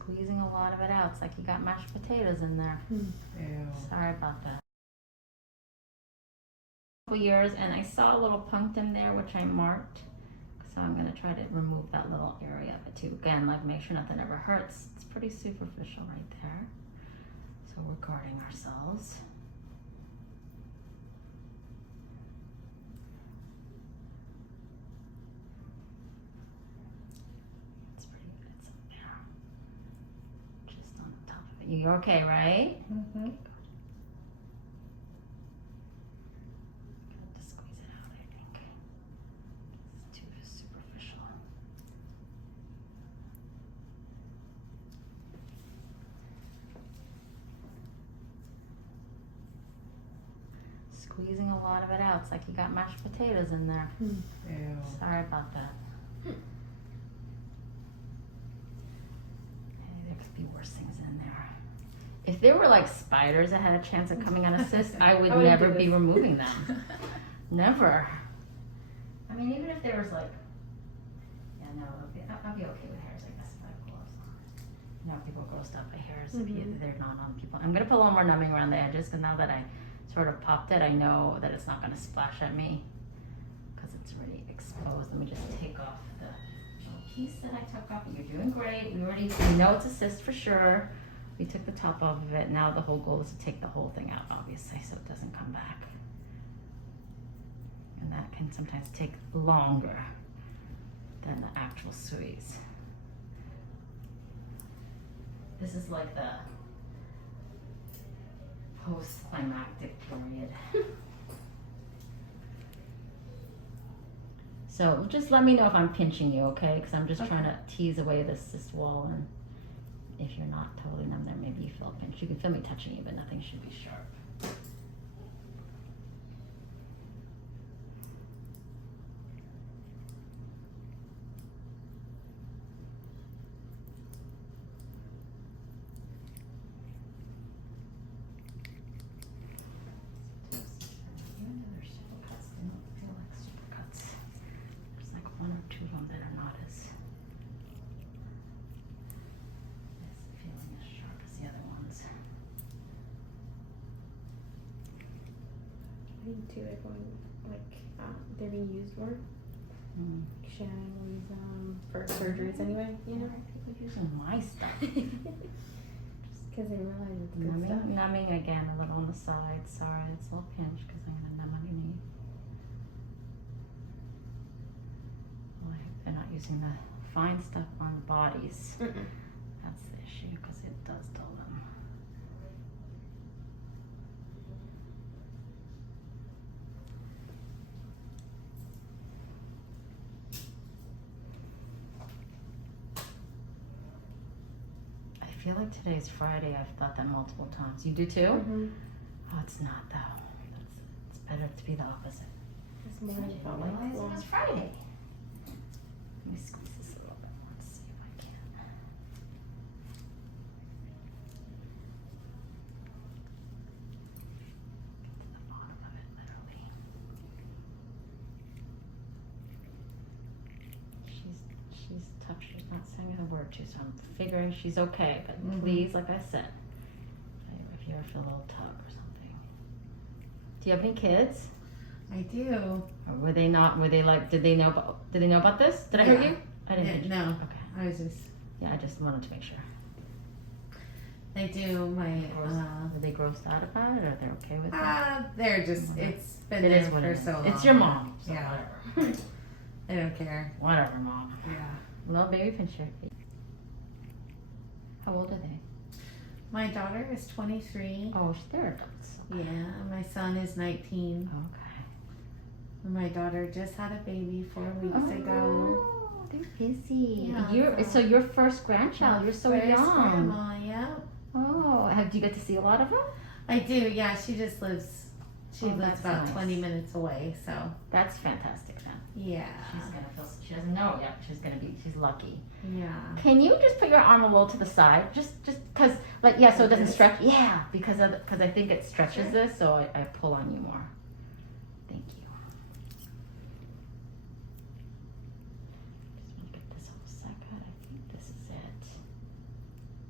Squeezing a lot of it out. It's like you got mashed potatoes in there. Ew. Sorry about that. Years, and I saw a little punctum there which I marked, so I'm going to try to remove that little area of it too. Again, like make sure nothing ever hurts. It's pretty superficial right there, so we're guarding ourselves. It's pretty good. It's up there, just on the top of it. You're okay, right? Mm-hmm. Squeezing a lot of it out. It's like you got mashed potatoes in there. Ew. Sorry about that. Hey, there could be worse things in there. If there were like spiders that had a chance of coming on a cyst, I would never be removing them. Never. I mean, even if there was like, yeah, no, I'll be okay with hairs, I guess, if I have gloves on. You know, people grossed out by hairs if they're not on people. I'm going to put a little more numbing around the edges because now that I sort of popped it, I know that it's not going to splash at me because it's already exposed. Let me just take off the little piece that I took off. You're doing great. We know it's a cyst for sure. We took the top off of it. Now the whole goal is to take the whole thing out, obviously, so it doesn't come back. And that can sometimes take longer than the actual suies. This is like the post-climactic period. So just let me know if I'm pinching you, okay? Because I'm just trying to tease away this cyst wall, and if you're not totally numb there, maybe you feel a pinch. You can feel me touching you, but nothing should be sharp. One or two of them that are not as feeling as sharp as the other ones. I think too, like when they're being used more. Shannon will use for surgeries anyway, you know. People using my stuff. Just because they realize it's good stuff. Numbing again a little on the side. Sorry, it's a little pinch because I'm gonna numb underneath. Well, I hope they're not using the fine stuff on the bodies. That's the issue because it does dull them. I feel like today's Friday. I've thought that multiple times. You do too? Oh, it's not though. It's better to be the opposite. This morning felt like it was Friday. Let me squeeze this a little bit. Let's see if I can. Get to the bottom of it, literally. She's tough. She's not saying a word to, so I'm figuring she's okay. But please, like I said, if you ever feel a little tug or something. Do you have any kids? I do. Or were they not? Were they like? Did they know about this? Did I hurt you? I didn't. Hurt you. No. Okay. I was just. Yeah, I just wanted to make sure. I do. My. Were they grossed out about it, or they're okay with it? They're just. It's been It there is what for it is. so long. It's your mom. So Yeah. whatever. I don't care. Whatever, mom. Yeah. Little baby pincher. How old are they? My daughter is 23. Oh, they're adults. Okay. Yeah. My son is 19. Okay. My daughter just had a baby 4 weeks ago. Oh, they're busy. Yeah, So your first grandchild. You're so First young. grandma, yeah. Oh, do you get to see a lot of them? I do, yeah. She just lives, lives that's about nice. 20 minutes away, so. That's fantastic then. Yeah. She's gonna feel. She doesn't know yet. She's lucky. Yeah. Can you just put your arm a little to the side, just because, like, yeah, so it doesn't stretch. Yeah, because I think it stretches this, so I pull on you more. Thank you. Just want to get this whole side cut. I think this is it.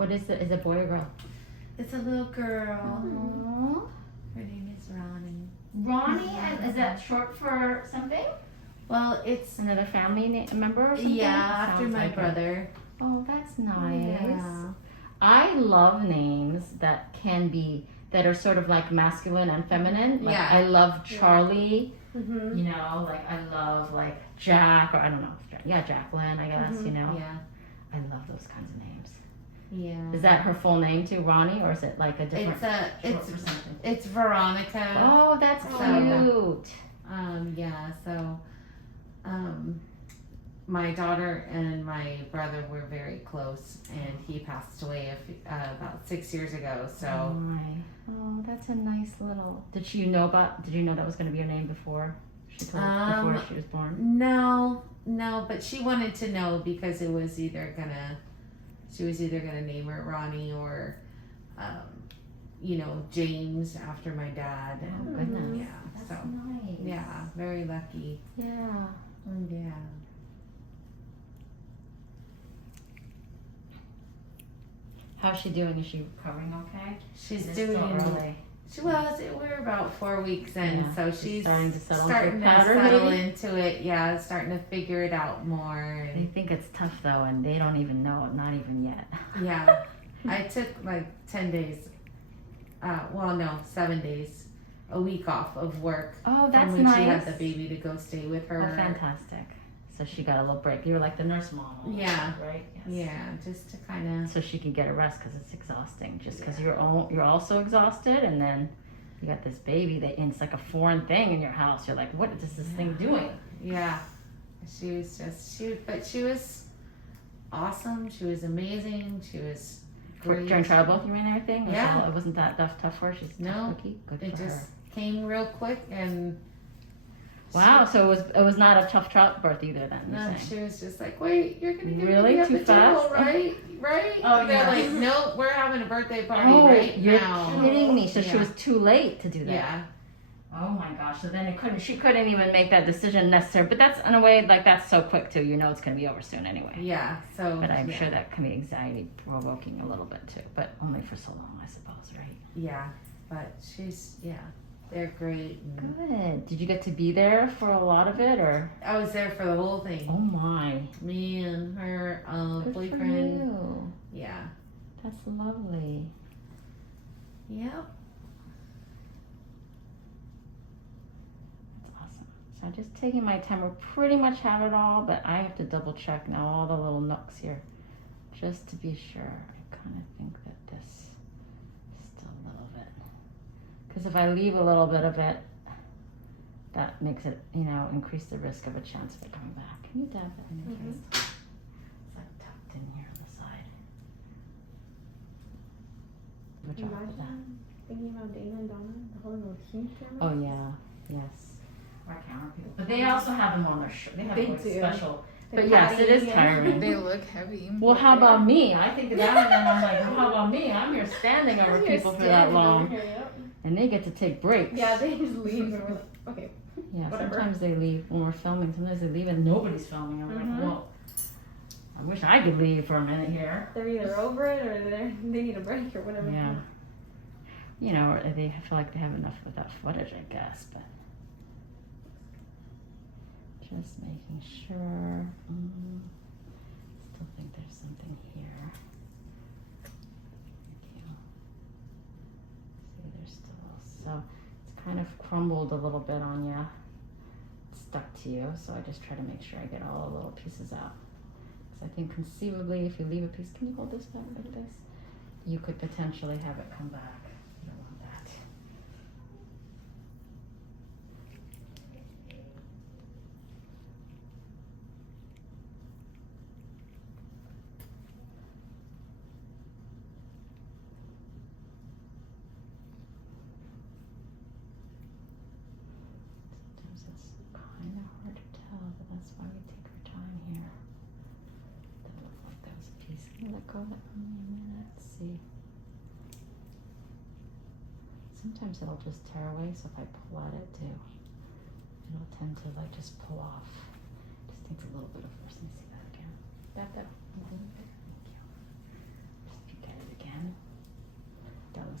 What is it? Is it a boy or girl? It's a little girl. Aww. Her name is Ronnie. Ronnie, is that short for something? Well, it's Another family member or something? after Sounds my like it. brother. Oh, that's nice. Yeah. I love names that are sort of like masculine and feminine. Like, Yeah. I love Charlie. Mm-hmm. You know, like I love like Jack, or I don't know. Yeah, Jacqueline, I guess, you know. Yeah. I love those kinds of names. Yeah. Is that her full name too, Ronnie, or is it like a different It's short for something? it's Veronica. Oh, that's So- cute. My daughter and my brother were very close, and he passed away about 6 years ago. So Oh, that's a nice little. Did you know that was going to be your name before she told before she was born? no, but she wanted to know because she was either gonna name her Ronnie or, James after my dad. Oh And goodness. yeah, That's so nice. yeah, very lucky. Yeah. Yeah. How's she doing? Is she recovering okay? She's It's still doing. early. We're about 4 weeks in, Yeah, so she's she's starting to settle starting into to a pattern, settle maybe? into it. Yeah, starting to figure it out more. They And think it's tough though, and they don't even know it. Not even yet. yeah, I took like 10 days. 7 days, a week off of work. Oh, that's from when nice. she had the baby to go stay with her. Oh, fantastic. So she got a little break. You were like the nurse mom. almost, Yeah. Right. Yes. Yeah, just to kind of. So she can get a rest because it's exhausting. Just because you're also exhausted, and then you got this baby and it's like a foreign thing in your house. You're like, what is this thing doing? Yeah, she was awesome. She was amazing. She was great. During childbirth, and everything. Yeah. It wasn't that tough for her. She's a tough cookie. Good It for just her. came real quick and. Wow. So it was not a tough childbirth either. Then you're No, saying. she was just like, wait, you're gonna give Really? me a Too epidural, fast? right? Oh, They're yeah. like, nope, we're having a birthday party right you're now. kidding me. So she Yeah. was too late to do that. Yeah. Oh my gosh! So then she couldn't even make that decision necessarily. But that's in a way like that's so quick too. You know it's going to be over soon anyway. Yeah. So. But I'm yeah. sure that can be anxiety provoking a little bit too. But only for so long, I suppose, right? Yeah, but they're great. And Good. Did you get to be there for a lot of it, or? I was there for the whole thing. Oh my! Me and her Good boyfriend. for you. Yeah. That's lovely. Yep. That's awesome. So I'm just taking my time. We pretty much have it all, but I have to double check now all the little nooks here, just to be sure. I kind of think that this is still a little bit, because if I leave a little bit of it, that makes it, increase the risk of a chance of it coming back. Can you dab it in your case? It's like tucked in here on the side. Good job with that. Imagine thinking about Dana and Donna holding those huge cameras. Oh yeah, yes. Our camera people, but they also have them on their shirt. They have They like do. special. They're But yes, it is patty and- tiring. They look heavy. Well, how about me? I think of that, and then I'm like, well, how about me? I'm here standing over You're people for that standing over long, here, yep. and they get to take breaks. Yeah, they just leave and we're like, okay. Yeah, whatever. sometimes they leave when we're filming. Sometimes they leave and nobody's filming. I'm Mhm. like, well, I wish I could leave for a minute here. They're either over it or they need a break or whatever. Yeah. Or they feel like they have enough with that footage, I guess, but just making sure. Still think there's something here. Thank you. See, there's still, so it's kind of crumbled a little bit on you. It's stuck to you, so I just try to make sure I get all the little pieces out. Because I think conceivably, if you leave a piece, can you hold this back like this? You could potentially have it come back. You don't want that. Sometimes it's kind of hard to tell, but that's why we take our time here. That looked like that was a piece. Can you let go of it for me a minute? Let's see. Sometimes it'll just tear away, so if I pull at it too, it'll tend to like just pull off. Just needs a little bit of force. Let me see that again. That. A little bit. Thank you. Just if you get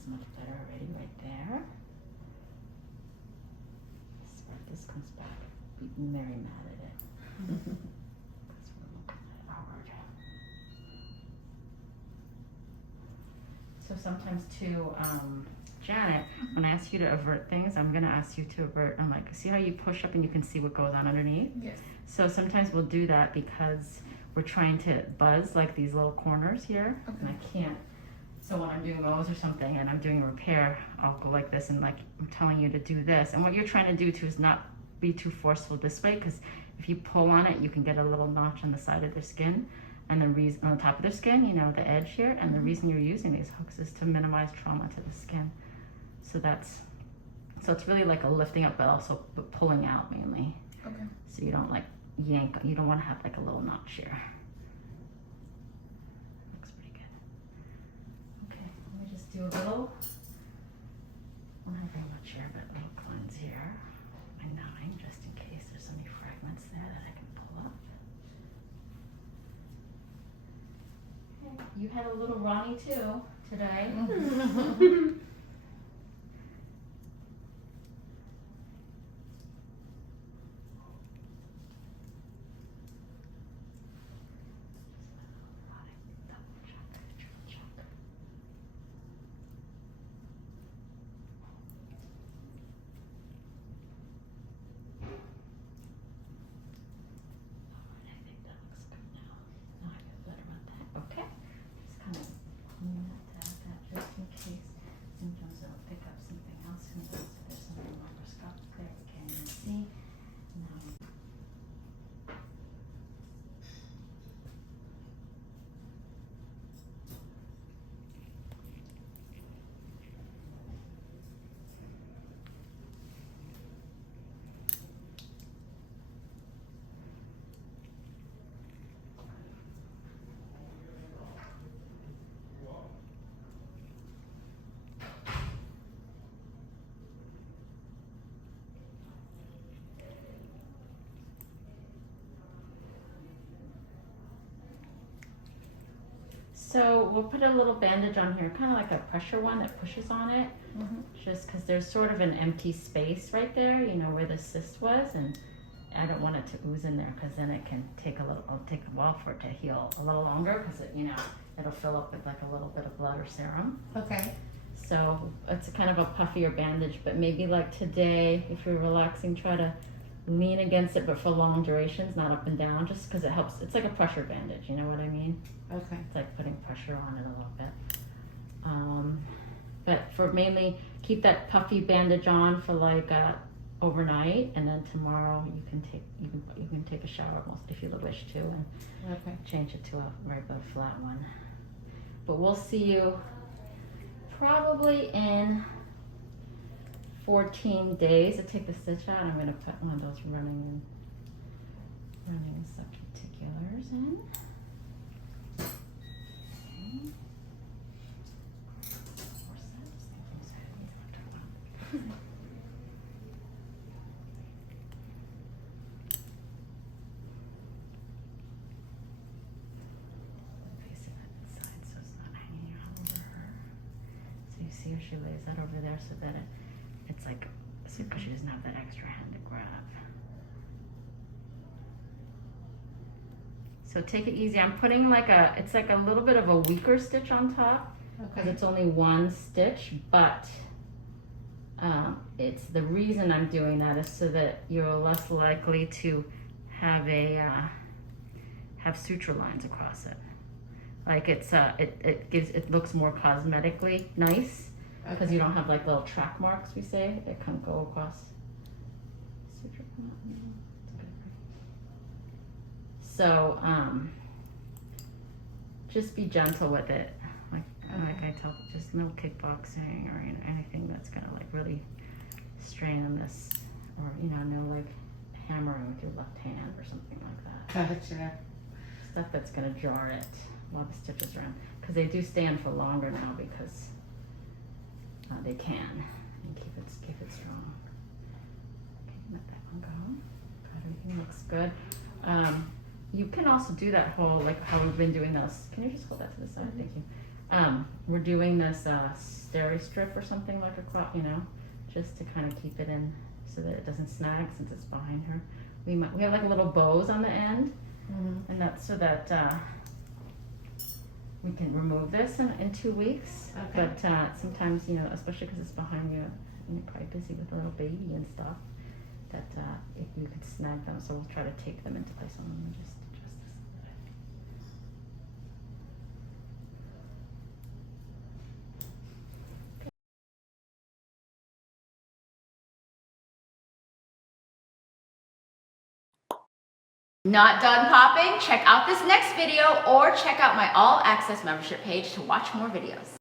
feels much better already right there. This comes back, be very mad at it. Because we're looking at it hard. So sometimes too, Janet, when I ask you to avert things, I'm gonna ask you to avert, I'm like, see how you push up and you can see what goes on underneath? Yes. So sometimes we'll do that because we're trying to buzz like these little corners here, and I can't. So when I'm doing O's or something and I'm doing a repair, I'll go like this and like I'm telling you to do this. And what you're trying to do too is not be too forceful this way, because if you pull on it, you can get a little notch on the side of their skin and the reason on the top of their skin, you know, the edge here. And the reason you're using these hooks is to minimize trauma to the skin. So it's really like a lifting up, but also pulling out mainly. Okay. So you don't like yank, you don't want to have like a little notch here. Looks pretty good. Okay, let me just do a little, I don't have very much here, but little cleanse here. My 9, just in case there's any fragments there that I can pull up. Okay. You had a little Ronnie too today. So we'll put a little bandage on here, kind of like a pressure one that pushes on it, just because there's sort of an empty space right there, you know, where the cyst was, and I don't want it to ooze in there because then it can take it'll take a while for it to heal a little longer because it, you know, it'll fill up with like a little bit of blood or serum. Okay. So it's kind of a puffier bandage, but maybe like today, if you're relaxing, try to lean against it, but for long durations, not up and down, just because it helps. It's like a pressure bandage, you know what I mean? Okay. It's like putting pressure on it a little bit. But for mainly, keep that puffy bandage on for like overnight, and then tomorrow you can take a shower most if you wish to, and change it to a regular flat one. But we'll see you probably in 14 days to take the stitch out. I'm going to put one of those running subparticulars in. Okay. Facing that side so it's not hanging all over her. So you see her, she lays that over there so that it's like, because she doesn't have that extra hand to grab. So take it easy. I'm putting it's like a little bit of a weaker stitch on top because it's only one stitch, but it's the reason I'm doing that is so that you're less likely to have have suture lines across it. Like it looks more cosmetically nice. Because you don't have like little track marks, we say, that can go across. So, just be gentle with it. Like I tell, just no kickboxing or anything that's gonna like really strain on this, or no like hammering with your left hand or something like that. Gotcha. Stuff that's gonna jar it while the stitches are in, because they do stand for longer now because. They can, and keep it strong. Okay, let that one go. God, everything looks good. You can also do that whole, like how we've been doing those. Can you just hold that to the side? Thank you. We're doing this steri strip or something like a cloth, you know, just to kind of keep it in so that it doesn't snag since it's behind her. We have like little bows on the end, and that's so that we can remove this in 2 weeks. Okay. But sometimes, you know, especially because it's behind you, and you're probably busy with a little baby and stuff, that if you could snag them, so we'll try to take them into place on them and just adjust this a little bit. Not done popping? Check out this next video or check out my all access membership page to watch more videos.